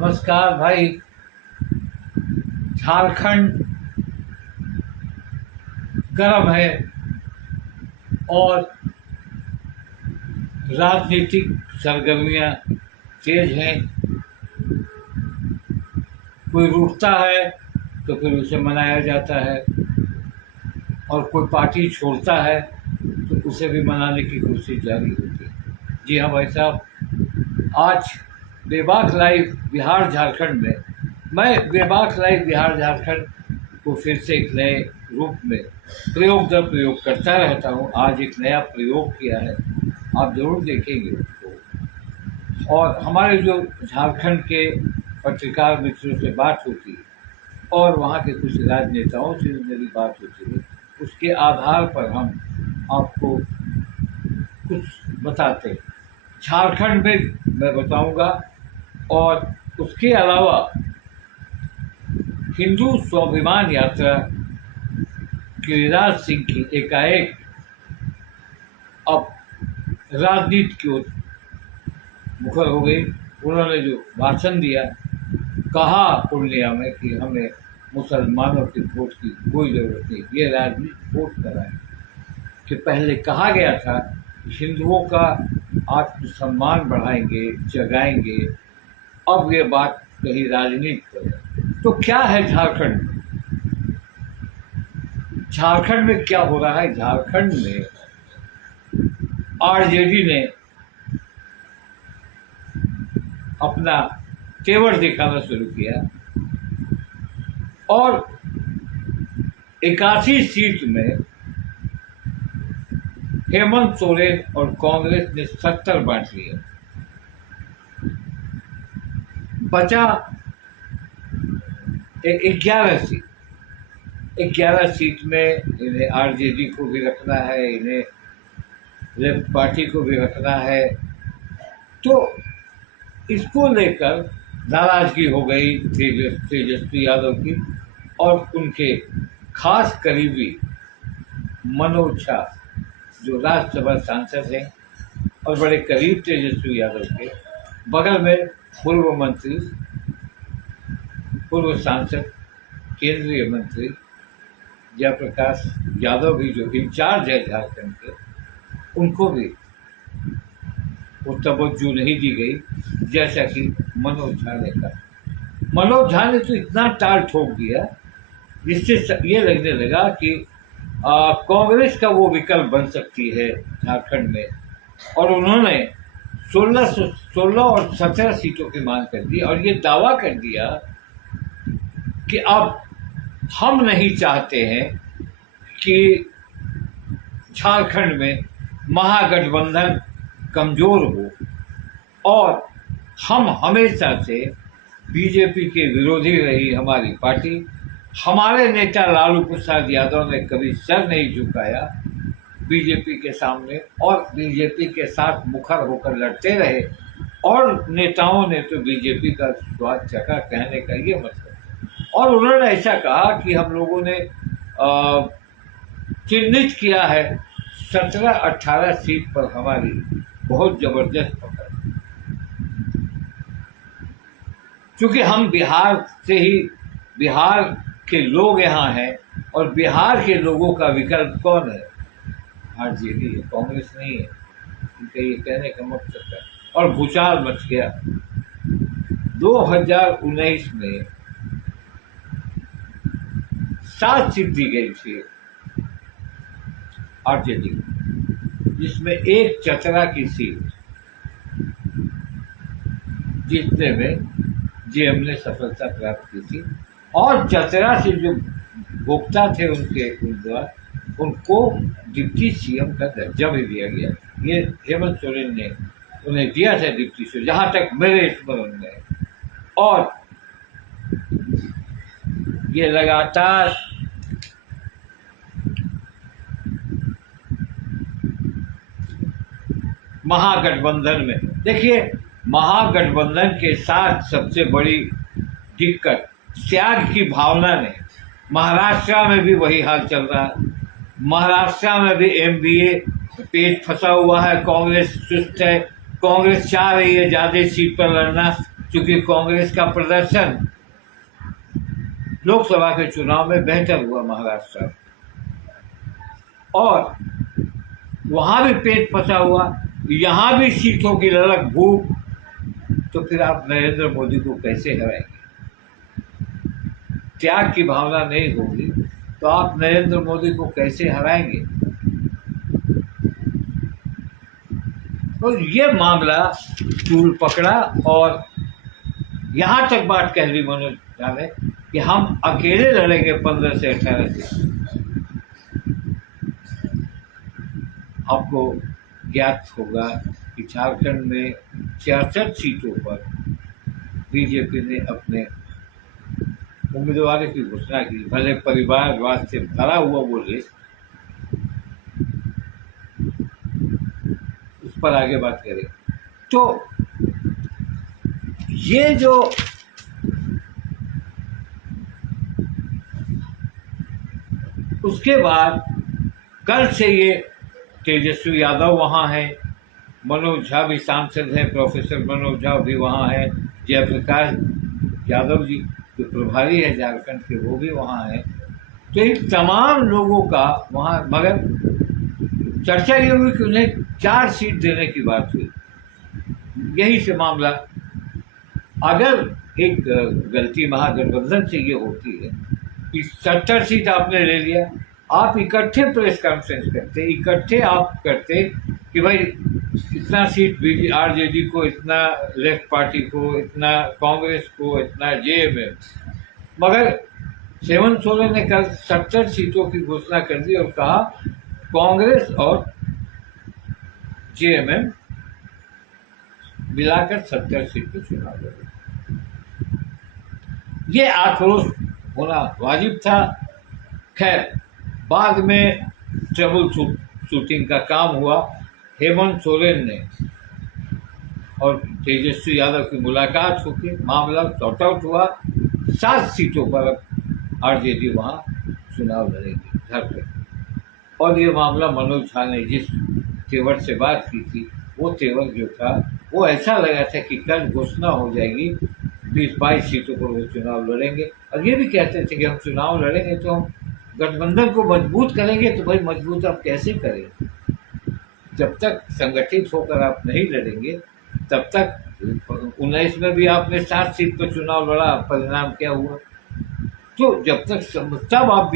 नमस्कार भाई। झारखंड गर्म है और राजनीतिक सरगर्मियां तेज हैं। कोई रूठता है तो फिर उसे मनाया जाता है और कोई पार्टी छोड़ता है तो उसे भी मनाने की कोशिश जारी होती है। जी हाँ भाई साहब, आज बेबाक लाइव बिहार झारखंड में मैं बेबाक लाइव बिहार झारखंड को फिर से एक नए रूप में प्रयोग दर प्रयोग करता रहता हूँ। आज एक नया प्रयोग किया है, आप जरूर देखेंगे उसको। और हमारे जो झारखंड के पत्रकार मित्रों से बात होती है और वहाँ के कुछ राजनेताओं से मेरी बात होती है, उसके आधार पर हम आपको कुछ बताते हैं। झारखंड में मैं बताऊंगा और उसके अलावा हिंदू स्वाभिमान यात्रा गिरिराज सिंह की एकाएक अब राजनीति की ओर मुखर हो गई। उन्होंने जो भाषण दिया, कहा पूर्णिया में कि हमें मुसलमानों की वोट की कोई जरूरत नहीं, ये राजनीति वोट कराए। कि पहले कहा गया था हिंदुओं का आत्मसम्मान बढ़ाएंगे, जगाएंगे, अब ये बात कहीं राजनीति पर है। तो क्या है झारखंड में? झारखंड में क्या हो रहा है? झारखंड में आरजेडी ने अपना तेवर दिखाना शुरू किया और 81 सीट में हेमंत सोरेन और कांग्रेस ने 70 बांट लिया। बचा 11 सीट में इन्हें आरजेडी को भी रखना है, इन्हें लेफ्ट पार्टी को भी रखना है। तो इसको लेकर नाराजगी हो गई तेजस्वी यादव की और उनके खास करीबी मनोज झा जो राज्यसभा सांसद हैं और बड़े करीब तेजस्वी यादव के, बगल में पूर्व सांसद केंद्रीय मंत्री जयप्रकाश यादव भी जो इंचार्ज है झारखंड के, उनको भी वो तवज्जो नहीं दी गई जैसा कि मनोज झा ने कहा। मनोज झा ने तो इतना टाल ठोक दिया जिससे ये लगने लगा कि कांग्रेस का वो विकल्प बन सकती है झारखंड में। और उन्होंने 16 और 17 सीटों की मांग कर दी और ये दावा कर दिया कि अब हम नहीं चाहते हैं कि झारखंड में महागठबंधन कमजोर हो और हम हमेशा से बीजेपी के विरोधी रही हमारी पार्टी। हमारे नेता लालू प्रसाद यादव ने कभी सर नहीं झुकाया बीजेपी के सामने और बीजेपी के साथ मुखर होकर लड़ते रहे और नेताओं ने तो बीजेपी का स्वाद चखा, कहने का ये मतलब। और उन्होंने ऐसा कहा कि हम लोगों ने चिन्हित किया है 17-18 सीट पर हमारी बहुत जबरदस्त पकड़, क्योंकि हम बिहार से ही, बिहार के लोग यहाँ हैं और बिहार के लोगों का विकल्प कौन है? आरजेडी है, कांग्रेस नहीं है। इनका ये कहने का मकसद है। और भूचाल मच गया 2019 में 7 सीट दी गई थी आरजेडी, जिसमें एक चतरा की सीट जीतने में जेएम ने सफलता प्राप्त की थी और चतरा से जो वक्ता थे उनके उम्मीदवार, उनको डिप्टी सीएम का दर्जा भी दिया गया। ये हेमंत सोरेन ने उन्हें दिया था डिप्टी सीएम, जहाँ तक मेरे स्मरण में। और ये लगातार महागठबंधन में, देखिए महागठबंधन के साथ सबसे बड़ी दिक्कत त्याग की भावना ने, महाराष्ट्र में भी वही हाल चल रहा है। महाराष्ट्र में भी एमबीए पेट फंसा हुआ है, कांग्रेस सुस्त है, कांग्रेस चाह रही है ज़्यादा सीट पर लड़ना, क्योंकि कांग्रेस का प्रदर्शन लोकसभा के चुनाव में बेहतर हुआ महाराष्ट्र, और वहां भी पेट फंसा हुआ, यहाँ भी सीटों की लड़क भूख, तो फिर आप नरेंद्र मोदी को कैसे हराएंगे? त्याग की भावना नहीं होगी तो आप नरेंद्र मोदी को कैसे हराएंगे? तो ये मामला टूल पकड़ा, और यहाँ तक बात कह दी मनोज झा ने कि हम अकेले लड़ेंगे 15 से 18 से। आपको ज्ञात होगा कि झारखंड में 66 सीटों पर बीजेपी ने अपने उम्मीदवारों की घोषणा की, भले परिवारवाद से भरा हुआ वो लिस्ट, उस पर आगे बात करें। तो ये जो उसके बाद कल से ये तेजस्वी यादव वहाँ है, मनोज झा भी सांसद हैं, प्रोफेसर मनोज झा भी वहाँ है, जयप्रकाश यादव जी जो प्रभारी है झारखंड के वो भी वहाँ है। तो इन तमाम लोगों का वहाँ, मगर चर्चा ये हुई कि उन्हें 4 सीट देने की बात हुई। यही से मामला, अगर एक गलती महागठबंधन से ये होती है कि 70 सीट आपने ले लिया, आप इकट्ठे प्रेस कॉन्फ्रेंस करते, इकट्ठे आप करते कि भाई इतना सीट आरजेडी को, इतना लेफ्ट पार्टी को, इतना कांग्रेस को, इतना जेएमएम, मगर हेमंत सोरेन ने कल 70 सीटों की घोषणा कर दी और कहा कांग्रेस और जेएमएम मिलाकर 70 सीट पर चुनाव लड़े। ये आक्रोश होना वाजिब था। खैर, बाद में ट्रबल शूटिंग का काम हुआ। हेमंत सोरेन ने और तेजस्वी यादव की मुलाकात होकर मामला सॉर्ट आउट हुआ। 7 सीटों पर अब आरजेडी वहाँ चुनाव लड़ेगी झारखंड। और ये मामला मनोज झा ने जिस तेवर से बात की थी, वो तेवर जो था वो ऐसा लगा था कि कल घोषणा हो जाएगी 20-22 सीटों पर वो चुनाव लड़ेंगे। और ये भी कहते थे कि हम चुनाव लड़ेंगे तो हम गठबंधन को मजबूत करेंगे। तो भाई मजबूत आप कैसे करें? जब तक संगठित होकर आप नहीं लड़ेंगे तब तक 19 में भी आपने 7 सीट पर चुनाव लड़ा, परिणाम क्या हुआ? तो जब तक तब आप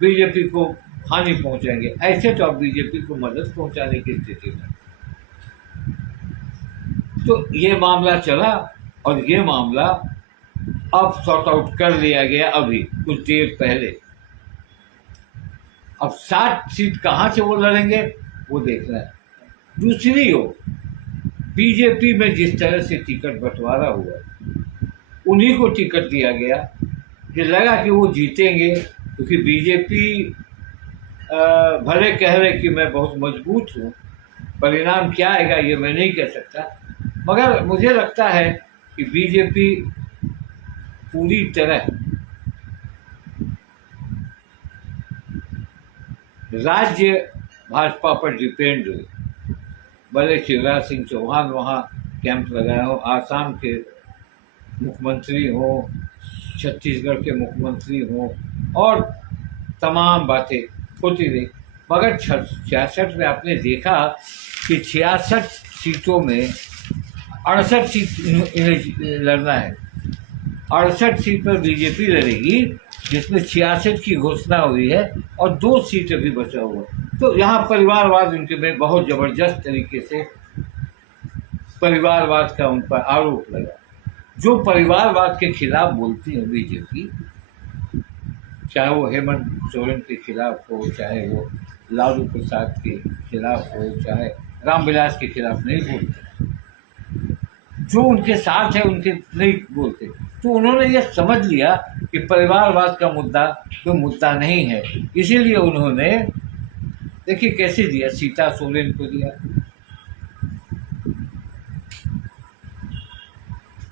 बीजेपी को हानि पहुंचाएंगे, ऐसे तो आप बीजेपी को मदद पहुंचाने की स्थिति में। तो ये मामला चला और ये मामला अब सॉर्ट आउट कर लिया गया अभी कुछ देर पहले। अब 7 सीट कहाँ से वो लड़ेंगे वो देखना है। दूसरी ओर बीजेपी में जिस तरह से टिकट बंटवारा हुआ, उन्हीं को टिकट दिया गया कि लगा कि वो जीतेंगे, क्योंकि बीजेपी भले कह रहे कि मैं बहुत मजबूत हूँ, परिणाम क्या आएगा ये मैं नहीं कह सकता, मगर मुझे लगता है कि बीजेपी पूरी तरह राज्य भाजपा पर डिपेंड हुई। भले शिवराज सिंह चौहान वहाँ कैंप लगाए हो, आसाम के मुख्यमंत्री हो, छत्तीसगढ़ के मुख्यमंत्री हो, और तमाम बातें होती रही, मगर 66 में आपने देखा कि 66 सीटों में 68 सीट इन्हें लड़ना है। 68 सीट पर बीजेपी लड़ेगी, जिसमें 66 की घोषणा हुई है और 2 सीट अभी बचा हुआ। तो यहाँ परिवारवाद उनके में बहुत ज़बरदस्त तरीके से परिवारवाद का उन पर आरोप लगा। जो परिवारवाद के खिलाफ बोलती है बीजेपी, चाहे वो हेमंत सोरेन के खिलाफ हो, चाहे वो लालू प्रसाद के खिलाफ हो, चाहे रामविलास के खिलाफ नहीं बोलते, जो उनके साथ है उनके नहीं बोलते। तो उन्होंने ये समझ लिया कि परिवारवाद का मुद्दा कोई मुद्दा नहीं है, इसीलिए उन्होंने देखिए कैसे दिया, सीता सोरेन को दिया,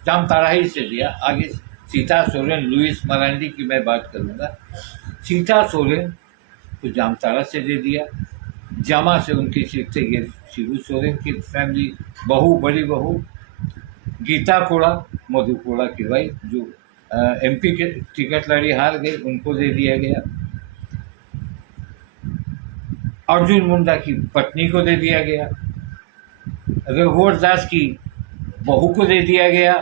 जामताड़ा ही से दिया। आगे सीता सोरेन, लुइस मरांडी की मैं बात करूँगा। सीता सोरेन को जामताड़ा से दे दिया, जामा से उनकी सीट से ये शिबू सोरेन की फैमिली, बहू, बड़ी बहू, गीता कोड़ा, मधु कोड़ा की वाइफ, जो एमपी के टिकट लड़ी हार गई, उनको दे दिया गया। अर्जुन मुंडा की पत्नी को दे दिया गया। रघुवर दास की बहू को दे दिया गया।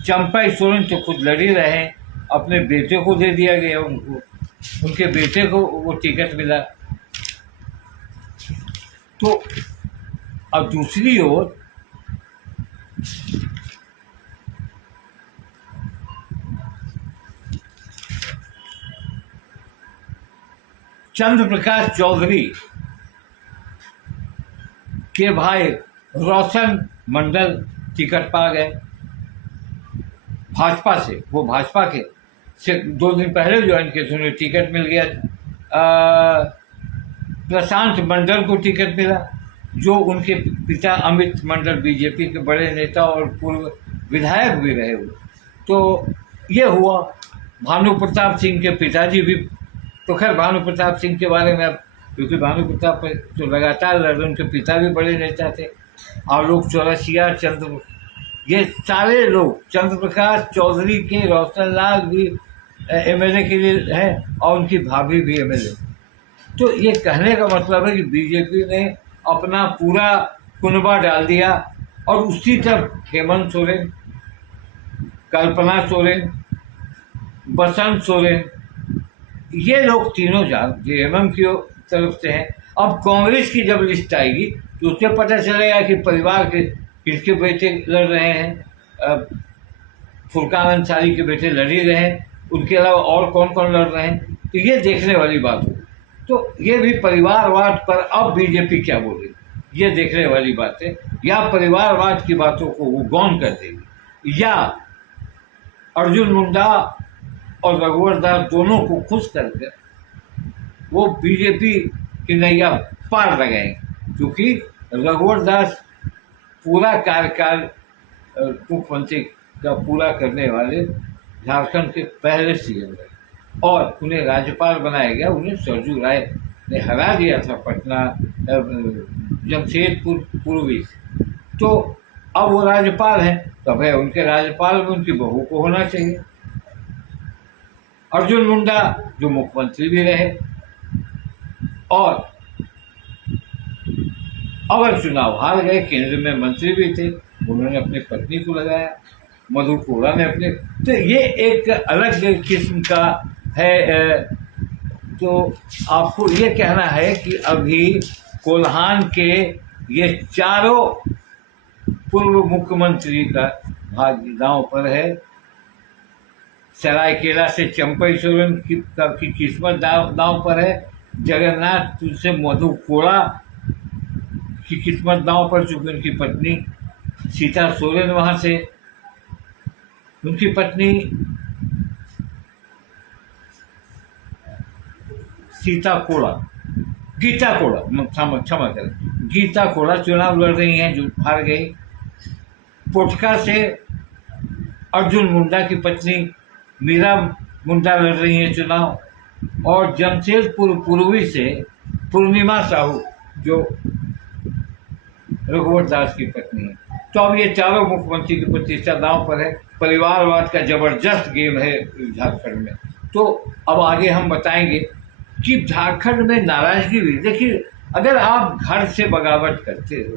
चंपा सोरेन तो खुद लड़ी रहे, अपने बेटे को दे दिया गया, उनको, उनके बेटे को वो टिकट मिला। तो अब दूसरी ओर चंद्र प्रकाश चौधरी के भाई रोशन मंडल टिकट पा गए भाजपा से। वो भाजपा के से 2 दिन पहले ज्वाइन किए थे, उन्हें टिकट मिल गया। प्रशांत मंडल को टिकट मिला, जो उनके पिता अमित मंडल बीजेपी के बड़े नेता और पूर्व विधायक भी रहे हुए। तो ये हुआ। भानु प्रताप सिंह के पिताजी भी, तो खैर भानु प्रताप सिंह के बारे में अब, क्योंकि भानु प्रताप तो लगातार लड़ रहे, उनके पिता भी बड़े नेता थे। आलोक चौरसिया, चंद्र, ये सारे लोग, चंद्र प्रकाश चौधरी के रोशन लाल भी एमएलए के लिए हैं और उनकी भाभी भी एमएलए। तो ये कहने का मतलब है कि बीजेपी ने अपना पूरा कुनबा डाल दिया। और उसी तरफ हेमंत सोरेन, कल्पना सोरेन, बसंत सोरेन, ये लोग तीनों जेएमएम की तरफ से हैं। अब कांग्रेस की जब लिस्ट आएगी तो उससे पता चलेगा कि परिवार के किसके बेटे लड़ रहे हैं। फुरकान अंसारी के बेटे लड़ ही रहे हैं, उनके अलावा और कौन कौन लड़ रहे हैं, तो ये देखने वाली बात हो। तो ये भी परिवारवाद पर अब बीजेपी क्या बोलेगी, ये देखने वाली बात है। या परिवारवाद की बातों को वो गौन कर देगी, या अर्जुन मुंडा और रघुवर दास दोनों को खुश करके वो बीजेपी की नैया पार लगाएंगे। क्योंकि रघुवर दास पूरा कार्यकाल मुख्यमंत्री का पूरा करने वाले झारखंड के पहले सीएम रहे और उन्हें राज्यपाल बनाया गया। उन्हें सरजू राय ने हरा दिया था पटना जमशेदपुर पूर्वी से। तो अब वो राज्यपाल हैं, तब है उनके राज्यपाल में उनकी बहू को होना चाहिए। अर्जुन मुंडा जो मुख्यमंत्री भी रहे और अगर चुनाव हार गए, केंद्र में मंत्री भी थे, उन्होंने अपनी पत्नी को लगाया, मधु कोड़ा ने अपने, तो ये एक अलग किस्म का है। तो आपको ये कहना है कि अभी कोल्हान के ये चारों पूर्व मुख्यमंत्री का भाग्य दांव पर है। सरायकेला से चंपई सोरेन की किस्मत दांव पर है। जगन्नाथपुर से मधु कोड़ा की किस्मत दांव पर, चूंकि उनकी पत्नी सीता सोरेन वहां से, उनकी पत्नी सीता कोड़ा, गीता कोड़ा, क्षमा करें, गीता कोड़ा चुनाव लड़ रही हैं, जो हार गई। पोटका से अर्जुन मुंडा की पत्नी मीरा मुंडा लड़ रही हैं चुनाव, और जमशेदपुर पूर्वी से पूर्णिमा साहू जो रघुवर दास की पत्नी है। तो अब ये चारों मुख्यमंत्री की प्रतिष्ठा दांव पर है। परिवारवाद का जबरदस्त गेम है झारखंड में। तो अब आगे हम बताएंगे कि झारखंड में नाराजगी भी, देखिए, अगर आप घर से बगावत करते हो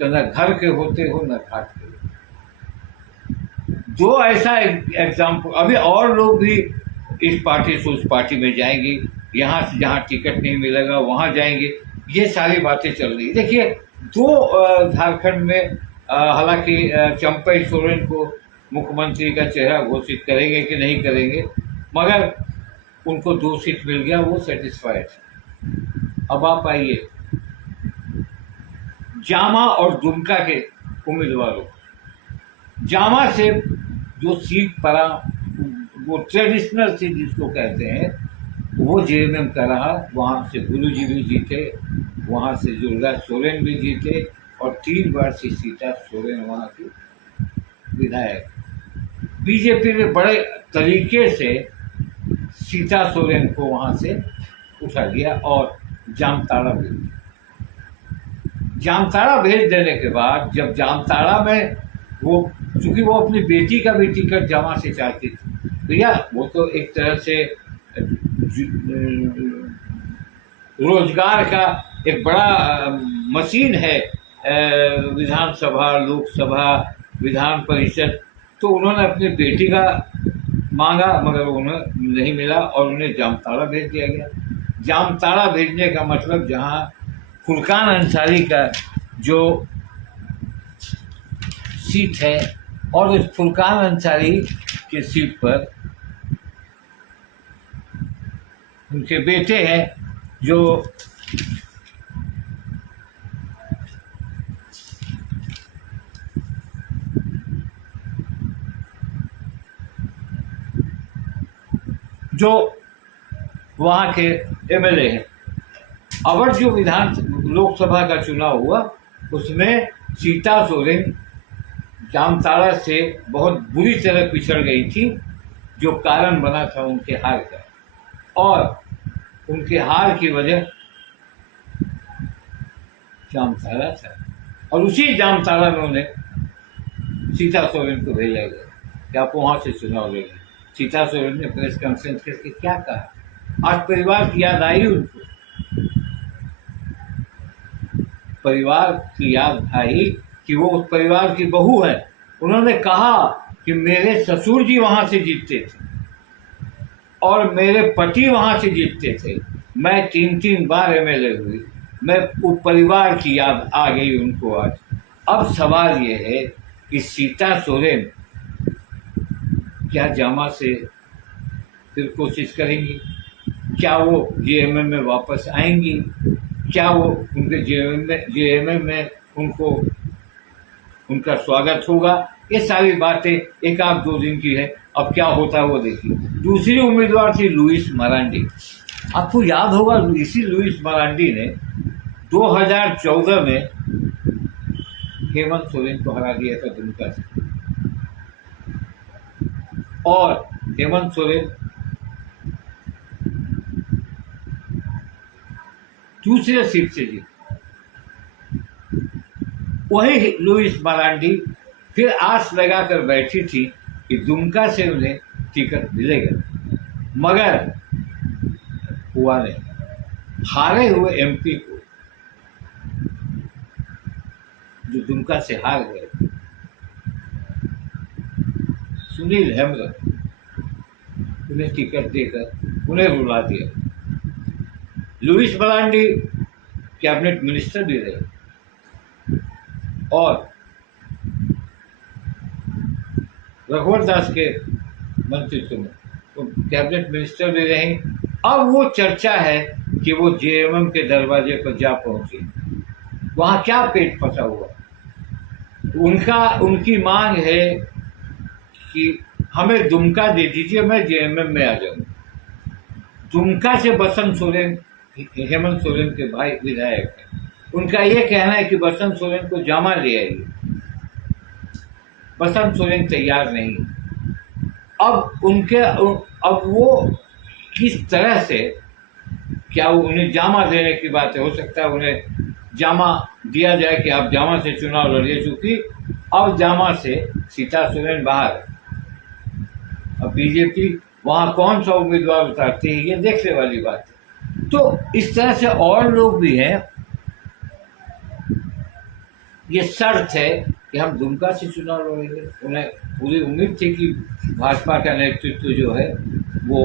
तो न घर के होते हो न घाट के। जो ऐसा एग्जाम्पल, अभी और लोग भी इस पार्टी से उस पार्टी में जाएंगे, यहाँ से जहाँ टिकट नहीं मिलेगा वहाँ जाएंगे, ये सारी बातें चल रही। देखिए, दो झारखंड में हालांकि चंपई सोरेन को मुख्यमंत्री का चेहरा घोषित करेंगे कि नहीं करेंगे, मगर उनको 2 सीट मिल गया, वो सेटिस्फाइड। अब आप आइए जामा और दुमका के उम्मीदवारों। जामा से जो सीट पड़ा, वो ट्रेडिशनल सीट जिसको कहते हैं, वो जेएमएम का रहा। वहाँ से गुरु जी भी जीते, वहाँ से दुर्गा सोरेन भी जीते, और 3 बार से सीता सोरेन वहाँ की विधायक। बीजेपी ने बड़े तरीके से सीता सोरेन को वहाँ से उठा लिया और जामताड़ा भी। जामताड़ा भेज देने के बाद जब जामताड़ा में वो, चूंकि वो अपनी बेटी का भी टिकट जमा से चाहती थी, भैया वो तो एक तरह से रोजगार का एक बड़ा मशीन है, विधानसभा, लोकसभा, विधान परिषद। तो उन्होंने अपनी बेटी का मांगा मगर उन्हें नहीं मिला और उन्हें जामताड़ा भेज दिया गया। जामताड़ा भेजने का मतलब जहाँ फुरकान अंसारी का जो सीट है और उस फुरकान अंसारी के सीट पर उनके बेटे हैं जो वहाँ के एमएलए हैं। अवर जो विधान लोकसभा का चुनाव हुआ उसमें सीता सोरेन जामताड़ा से बहुत बुरी तरह पिछड़ गई थी, जो कारण बना था उनके हार का। और उनके हार की वजह जामताड़ा था और उसी जामताड़ा में उन्हें सीता सोरेन को भेजा गया कि आप वहाँ से चुनाव लड़ेंगे। सीता सोरेन ने प्रेस कॉन्फ्रेंस करके क्या कहा, आज परिवार की याद आई उनको, परिवार की याद आई कि वो उस परिवार की बहू है। उन्होंने कहा कि मेरे ससुर जी वहां से जीतते थे और मेरे पति वहां से जीतते थे, मैं 3-3 बार एमएलए हुई, मैं उस परिवार की याद आ गई उनको आज। अब सवाल ये है कि सीता सोरेन क्या जामा से फिर कोशिश करेंगी, क्या वो जेएमएम में वापस आएंगी, क्या वो उनके जेएमएम में उनको उनका स्वागत होगा। ये सारी बातें एक आध दो दिन की है, अब क्या होता है वो देखिए। दूसरी उम्मीदवार थी लुइस मरांडी। आपको याद होगा इसी लुइस मरांडी ने 2014 में हेमंत सोरेन को हरा दिया था दुमका से, और हेमंत सोरेन दूसरे सीट से जीते। वही लुइस मरांडी फिर आस लगाकर बैठी थी कि दुमका से उन्हें टिकट मिलेगा, मगर हुआ नहीं। हारे हुए एमपी को जो दुमका से हार गए, सुनील हेम्ब्रम, उन्हें टिकट देकर उन्हें रुला दिया। लुइस मरांडी कैबिनेट मिनिस्टर भी रहे और रघुवर दास के मंत्रित्व में तो कैबिनेट मिनिस्टर भी रहे। अब वो चर्चा है कि वो जेएमएम के दरवाजे पर जा पहुंचे। वहां क्या पेट फंसा हुआ, उनकी मांग है कि हमें दुमका दे दीजिए, मैं जेएमएम में आ जाऊं। दुमका से बसंत सोरेन, हेमंत सोरेन के भाई विधायक हैं, उनका ये कहना है कि बसंत सोरेन को जामा ले आइए। बसंत सोरेन तैयार नहीं। अब वो किस तरह से, क्या वो उन्हें जामा देने की बात है, हो सकता है उन्हें जामा दिया जाए कि आप जामा से चुनाव लड़िए, चूंकि अब जामा से सीता सोरेन बाहर है। अब बीजेपी वहां कौन सा उम्मीदवार उतारती है ये देखने वाली बात है। तो इस तरह से और लोग भी हैं। ये शर्त है कि हम दुमका से चुनाव लड़ेंगे। उन्हें पूरी उम्मीद थी कि भाजपा का नेतृत्व जो है वो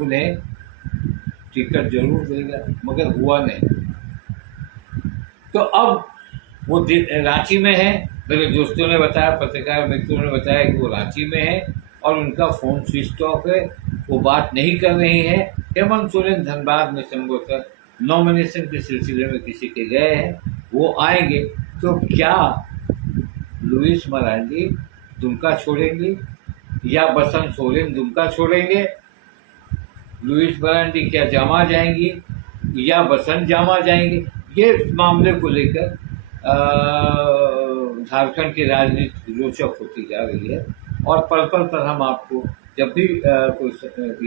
उन्हें टिकट जरूर देगा, मगर हुआ नहीं। तो अब वो रांची में है। मेरे दोस्तों ने बताया, पत्रकार मित्रों ने बताया कि वो रांची में है और उनका फोन स्विच ऑफ है, वो बात नहीं कर रही है। हेमंत सोरेन धनबाद में संभवतः नॉमिनेशन के सिलसिले में किसी के गए हैं, वो आएंगे। तो क्या लुइस मरांडी दुमका छोड़ेंगे या बसंत सोरेन दुमका छोड़ेंगे? लुइस मरांडी क्या जामा जाएंगी या बसंत जामा जाएंगे? ये मामले को लेकर झारखंड की राजनीति रोचक होती जा रही है और पल पल पर हम आपको जब भी कोई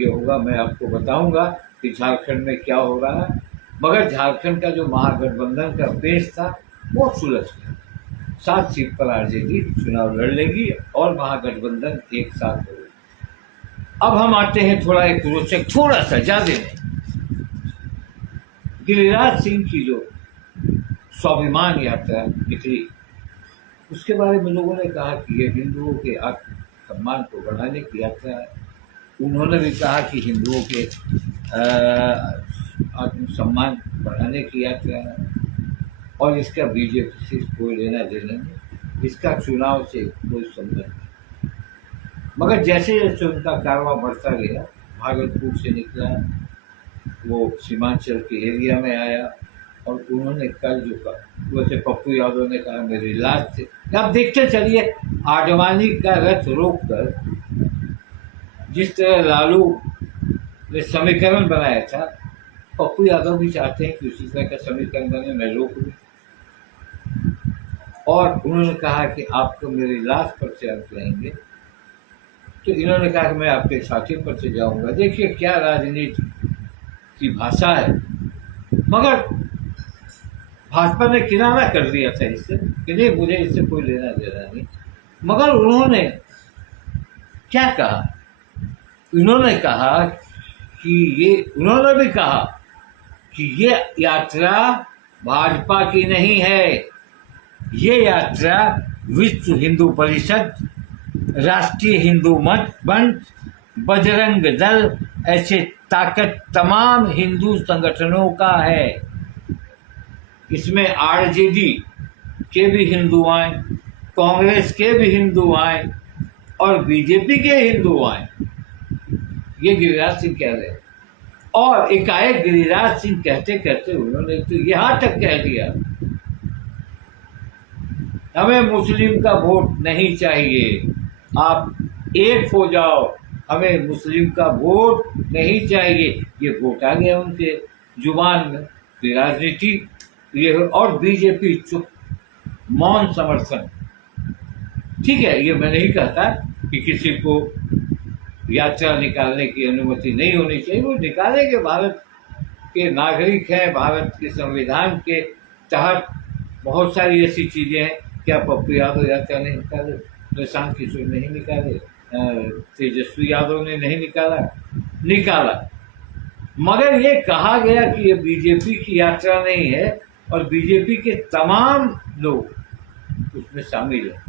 ये होगा मैं आपको बताऊंगा कि झारखंड में क्या हो रहा है। मगर झारखंड का जो महागठबंधन का पेश था वो सुलझ गया। 7 सीट पर आरजेडी चुनाव लड़ लेगी और महागठबंधन एक साथ होगा। अब हम आते हैं थोड़ा एक रोचक, थोड़ा सा ज्यादा नहीं, गिरिराज सिंह की जो स्वाभिमान यात्रा निकली उसके बारे में लोगों ने कहा कि ये हिंदुओं के आत्म सम्मान को बढ़ाने की यात्रा है। उन्होंने भी कहा कि हिंदुओं के आत्मसम्मान बढ़ाने की यात्रा है और इसका बीजेपी से कोई लेना देना नहीं, इसका चुनाव से कोई संबंध नहीं। मगर जैसे जैसे उनका कारवां बढ़ता गया, भागलपुर से निकला, वो सीमांचल के एरिया में आया और उन्होंने कल जो कहा, वैसे पप्पू यादव ने कहा मेरी लाश से। आप देखते चलिए, आडवाणी का रथ रोक कर जिस तरह लालू ने समीकरण बनाया था, पप्पू यादव भी चाहते हैं कि उसी तरह का समीकरण बने, मैं रोक लूँ। और उन्होंने कहा कि आपको मेरी लाश पर से अंक लेंगे, तो इन्होंने कहा कि मैं आपके साथी पर से जाऊंगा। देखिए क्या राजनीति की भाषा है। मगर भाजपा ने किनारा कर दिया था इससे कि नहीं, मुझे इससे कोई लेना देना नहीं। मगर उन्होंने क्या कहा, उन्होंने कहा कि उन्होंने भी कहा कि ये यात्रा भाजपा की नहीं है, ये यात्रा विश्व हिंदू परिषद, राष्ट्रीय हिंदू मंच, बजरंग दल, ऐसे ताकत तमाम हिंदू संगठनों का है। इसमें आरजेडी के भी हिंदू आए, कांग्रेस के भी हिंदू आए और बीजेपी के हिंदू आए। ये गिरिराज सिंह कह रहे हैं। और एकाएक गिरिराज सिंह कहते कहते उन्होंने तो यहां तक कह दिया, हमें मुस्लिम का वोट नहीं चाहिए, आप एक हो जाओ, हमें मुस्लिम का वोट नहीं चाहिए। ये वोट आ गया उनके जुबान में, राजनीति ये। और बीजेपी चुप, मौन समर्थन। ठीक है, ये मैं नहीं कहता कि किसी को यात्रा निकालने की अनुमति नहीं होनी चाहिए, वो निकालेंगे, भारत के नागरिक हैं, भारत के संविधान के तहत बहुत सारी ऐसी चीज़ें हैं। क्या पप्पू यादव यात्रा नहीं निकाले, प्रशांत किशोर नहीं निकाले, तेजस्वी यादव ने नहीं निकाला। मगर ये कहा गया कि ये बीजेपी की यात्रा नहीं है और बीजेपी के तमाम लोग उसमें शामिल हैं।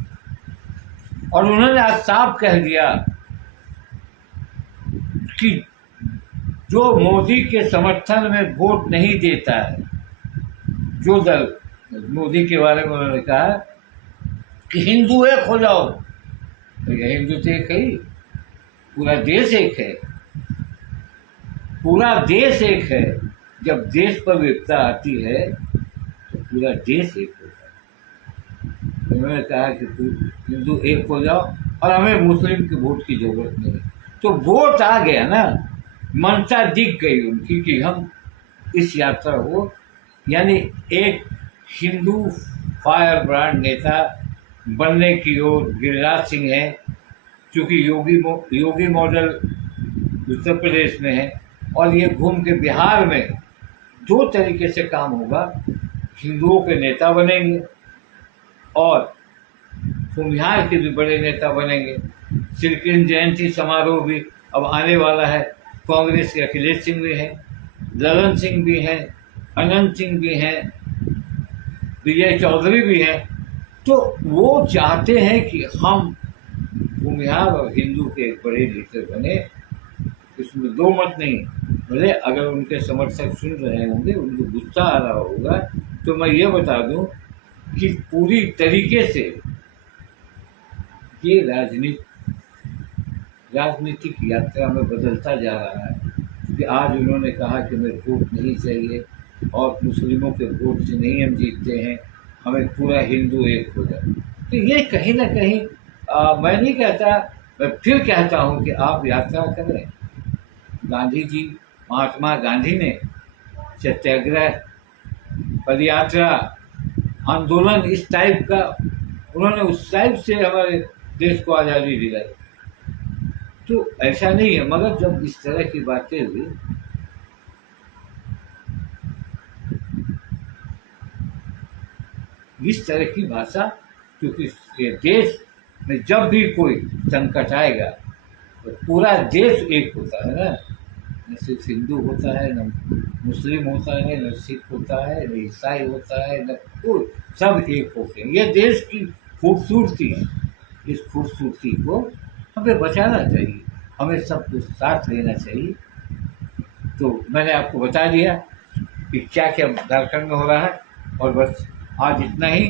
और उन्होंने आज साफ कह दिया कि जो मोदी के समर्थन में वोट नहीं देता है, जो दल, मोदी के बारे में उन्होंने कहा कि हिंदू एक हो जाओ। तो यह हिंदू तो एक है ही, पूरा देश एक है, पूरा देश एक है। जब देश पर विपदा आती है तो पूरा देश एक होता है। उन्होंने कहा कि हिंदू एक हो जाओ और हमें मुस्लिम के वोट की जरूरत नहीं। तो वोट आ गया ना, मनसा दिख गई उनकी कि हम इस यात्रा को, यानी एक हिंदू फायर ब्रांड नेता बनने की ओर गिरिराज सिंह है। चूँकि योगी मॉडल उत्तर प्रदेश में है और ये घूम के बिहार में 2 तरीके से काम होगा, हिंदुओं के नेता बनेंगे और भूमिहार के भी बड़े नेता बनेंगे। श्री कृष्ण जयंती समारोह भी अब आने वाला है। कांग्रेस के अखिलेश सिंह भी हैं, ललन सिंह भी हैं, अनंत सिंह भी हैं, विजय चौधरी भी हैं। तो वो चाहते हैं कि हम भूमिहार और हिंदू के एक बड़े लीडर बने, इसमें 2 मत नहीं। भले अगर उनके समर्थक सुन रहे होंगे, उनको गुस्सा आ रहा होगा, तो मैं ये बता दूं कि पूरी तरीके से ये राजनीतिक यात्रा में बदलता जा रहा है। कि आज उन्होंने कहा कि हमें वोट नहीं चाहिए और मुस्लिमों के वोट से नहीं हम जीतते हैं, हमें पूरा हिंदू एक हो जाए। तो ये कहीं ना कहीं मैं नहीं कहता, मैं फिर कहता हूँ कि आप यात्रा करें। गांधी जी, महात्मा गांधी ने सत्याग्रह, पदयात्रा, आंदोलन इस टाइप का, उन्होंने उस टाइप से हमारे देश को आज़ादी दिलाई। तो ऐसा नहीं है। मगर जब इस तरह की बातें हुई इस तरह की भाषा, क्योंकि ये देश में जब भी कोई संकट आएगा तो पूरा देश एक होता है ना, न सिर्फ हिंदू होता है, न मुस्लिम होता है, न सिख होता है, न ईसाई होता है, न कोई, सब एक होते हैं। ये देश की खूबसूरती है। इस खूबसूरती को हमें बचाना चाहिए, हमें सब कुछ साथ लेना चाहिए। तो मैंने आपको बता दिया कि क्या क्या झारखंड में हो रहा है, और बस आज इतना ही।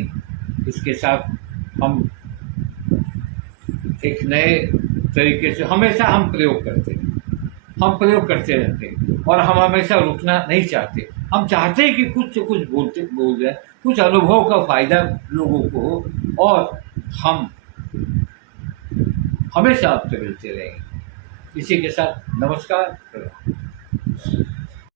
इसके साथ हम एक नए तरीके से हमेशा हम प्रयोग करते हैं, हम प्रयोग करते रहते हैं, और हम हमेशा रुकना नहीं चाहते। हम चाहते हैं कि कुछ से कुछ बोल जाए, कुछ अनुभव का फायदा लोगों को हो, और हम हमेशा आपसे मिलते रहेंगे। इसी के साथ नमस्कार।